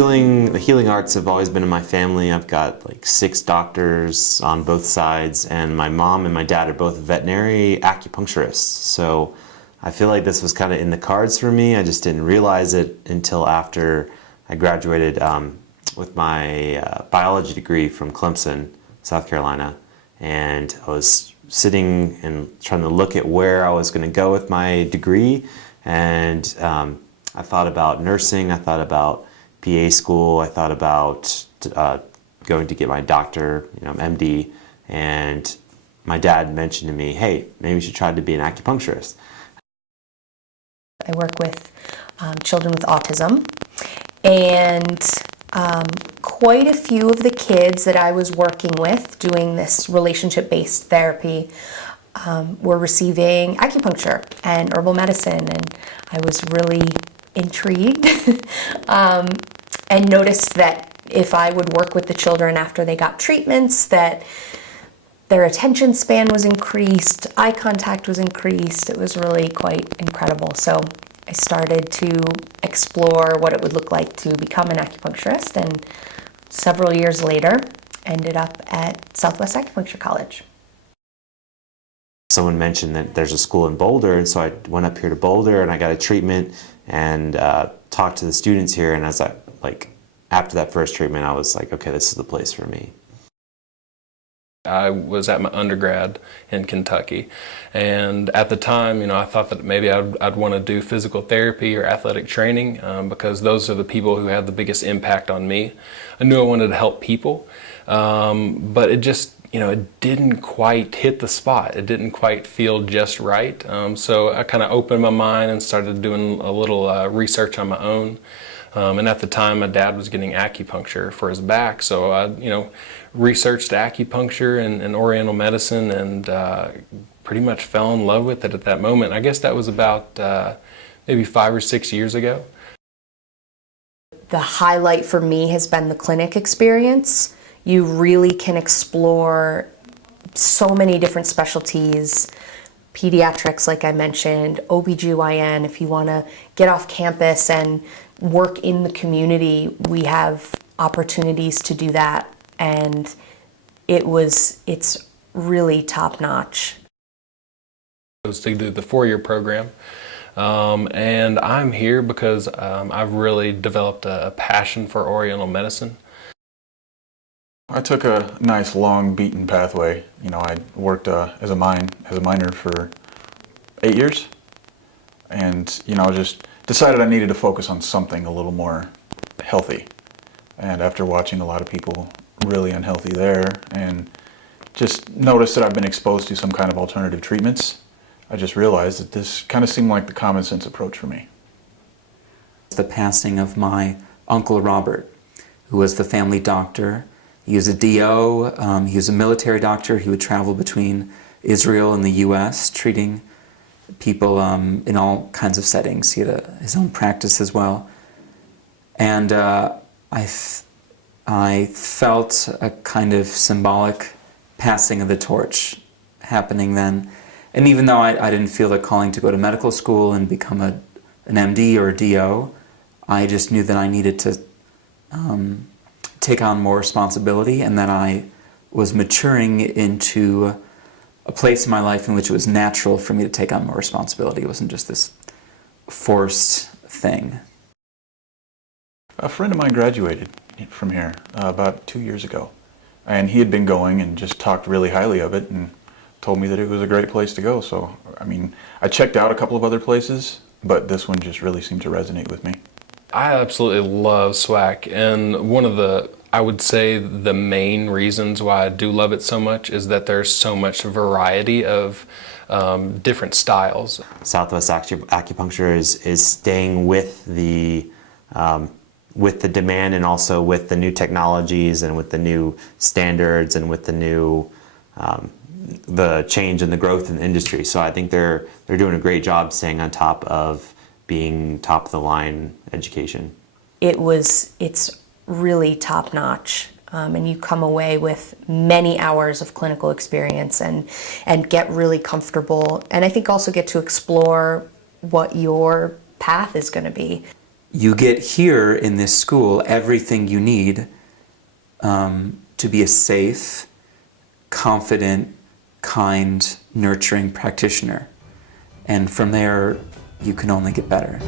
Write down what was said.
the healing arts have always been in my family. I've got like 6 doctors on both sides, and my mom and my dad are both veterinary acupuncturists. So I feel like this was kind of in the cards for me. I just didn't realize it until after I graduated with my biology degree from Clemson, South Carolina. And I was sitting and trying to look at where I was going to go with my degree. And I thought about nursing, I thought about PA school, I thought about going to get my doctor, MD, and my dad mentioned to me, hey, maybe you should try to be an acupuncturist. I work with children with autism, and quite a few of the kids that I was working with doing this relationship-based therapy were receiving acupuncture and herbal medicine, and I was really intrigued and noticed that if I would work with the children after they got treatments, that their attention span was increased, eye contact was increased. It was really quite incredible. So I started to explore what it would look like to become an acupuncturist, and several years later ended up at Southwest Acupuncture College. Someone mentioned that there's a school in Boulder, and so I went up here to Boulder and I got a treatment and talked to the students here, and as after that first treatment I was like, okay, this is the place for me. I was at my undergrad in Kentucky, and at the time, I thought that maybe I'd want to do physical therapy or athletic training because those are the people who had the biggest impact on me. I knew I wanted to help people, but it just, it didn't quite hit the spot. It didn't quite feel just right. So I kind of opened my mind and started doing a little research on my own. And at the time, my dad was getting acupuncture for his back, so I, researched acupuncture and oriental medicine, and pretty much fell in love with it at that moment. I guess that was about maybe 5 or 6 years ago. The highlight for me has been the clinic experience. You really can explore so many different specialties. Pediatrics, like I mentioned, OBGYN, if you want to get off campus and work in the community, we have opportunities to do that, and it's really top-notch. I was to do the 4-year program, and I'm here because I've really developed a passion for oriental medicine. I took a nice long beaten pathway. I worked as a miner for 8 years, and just decided I needed to focus on something a little more healthy. And after watching a lot of people really unhealthy there, and just noticed that I've been exposed to some kind of alternative treatments, I just realized that this kind of seemed like the common sense approach for me. The passing of my Uncle Robert, who was the family doctor. He was a DO, he was a military doctor. He would travel between Israel and the US treating people in all kinds of settings. He had his own practice as well. And I felt a kind of symbolic passing of the torch happening then. And even though I didn't feel the calling to go to medical school and become an MD or a DO, I just knew that I needed to take on more responsibility, and that I was maturing into a place in my life in which it was natural for me to take on more responsibility. It wasn't just this forced thing. A friend of mine graduated from here about 2 years ago, and he had been going and just talked really highly of it and told me that it was a great place to go. So, I checked out a couple of other places, but this one just really seemed to resonate with me. I absolutely love SWAC, and one of I would say the main reasons why I do love it so much is that there's so much variety of different styles. Southwest Acupuncture is staying with the demand, and also with the new technologies and with the new standards and with the new the change and the growth in the industry. So I think they're doing a great job staying on top of being top of the line education. It's really top notch, and you come away with many hours of clinical experience and get really comfortable, and I think also get to explore what your path is going to be. you get here in this school everything you need to be a safe, confident, kind, nurturing practitioner. And from there, you can only get better.